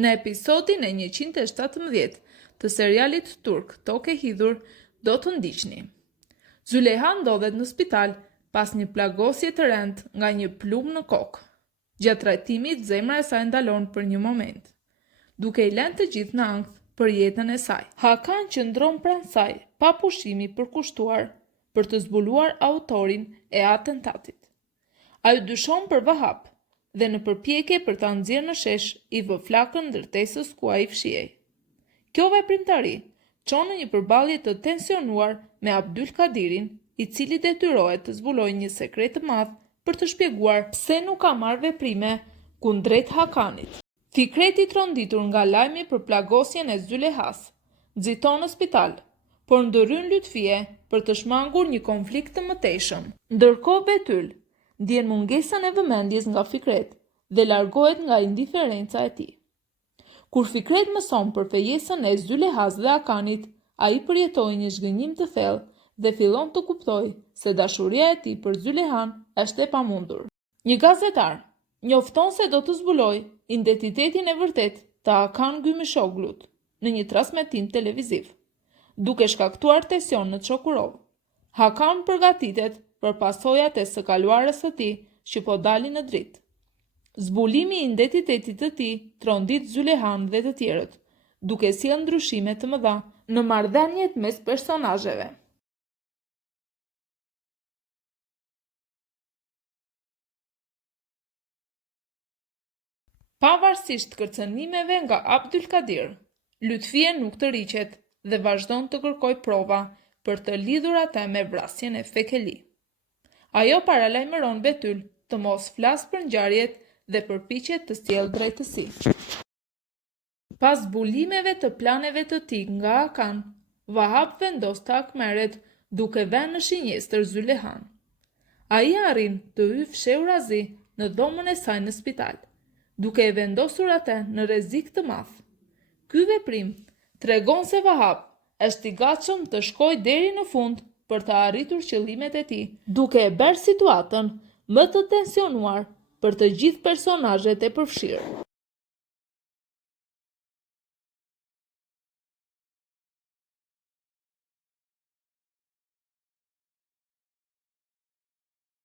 Në episodin e 117 të serialit turk Toke Hidhur do të ndiqni. Züleyha ndodhet në spital pas një plagosje të rënd nga një plumb në kokë. Gjatë trajtimit zemra e saj ndalon për një moment, duke i lënë të gjithë në ankth për jetën e saj. Hakan qëndron pranë saj, pa pushimi përkushtuar për të zbuluar autorin e atentatit. Ai dyshon për Vahap dhe në përpjekje për ta nxjerrë në shesh i vë flakën ndërtesës ku ai fshihej. Kjo veprimtari çon në një përballje të tensionuar me Abdul Kadirin, i cili detyrohet të zbulojë një sekret të madh për të shpjeguar pse nuk ka marrë veprime kundrejt Hakanit. Fikreti tronditur nga lajmi për plagosjen e Züleyhas nxiton në spital, por ndërryn Lutfie për të shmangur një konflikt të mëtejshëm. Ndërkohë Betyl ndjen mungesën e vëmendjes nga Fikret dhe largohet nga indiferenca e tij. Kur Fikret mëson për fejesën e Züleyhas dhe Hakanit, ai përjetoi një zhgënjim të thellë dhe fillon të kuptojë se dashuria e tij për Züleyhan është e pamundur. Një gazetar njofton se do të zbulojë identitetin e vërtet të Hakan Gymüşoglut në një transmetim televiziv, duke shkaktuar tension në Çokurov. Hakan përgatitet për pasojat e së kaluarës së tij që po dalin në dritë. Zbulimi i identitetit të tij trondit Züleyhan dhe të tjerët, duke sjellë ndryshime të mëdha në marrëdhëniet mes personazheve. Pavarësisht kërcënimeve nga Abdul Kadir, Lutfie nuk të riqet dhe vazhdon të kërkojë prova për të lidhur ata me vrasjen e Fekeli. Ajo paralajmëron Betyl të mos flasë për ngjarjet dhe përpiqet të sjellë drejtësi. Pas zbulimeve të planeve të tij nga Hakan, Vahap vendos të akmerret duke vënë në shinjestër Züleyhan. Ai arrin të hyjë fshehurazi në dhomën e saj në spital, duke e vendosur atë në rrezik të madh. Ky veprim tregon se Vahap është i gatshëm të shkojë deri në fund për të arritur qëllimet e tij, duke e bërë situatën më të tensionuar për të gjithë personazhet e përfshirë.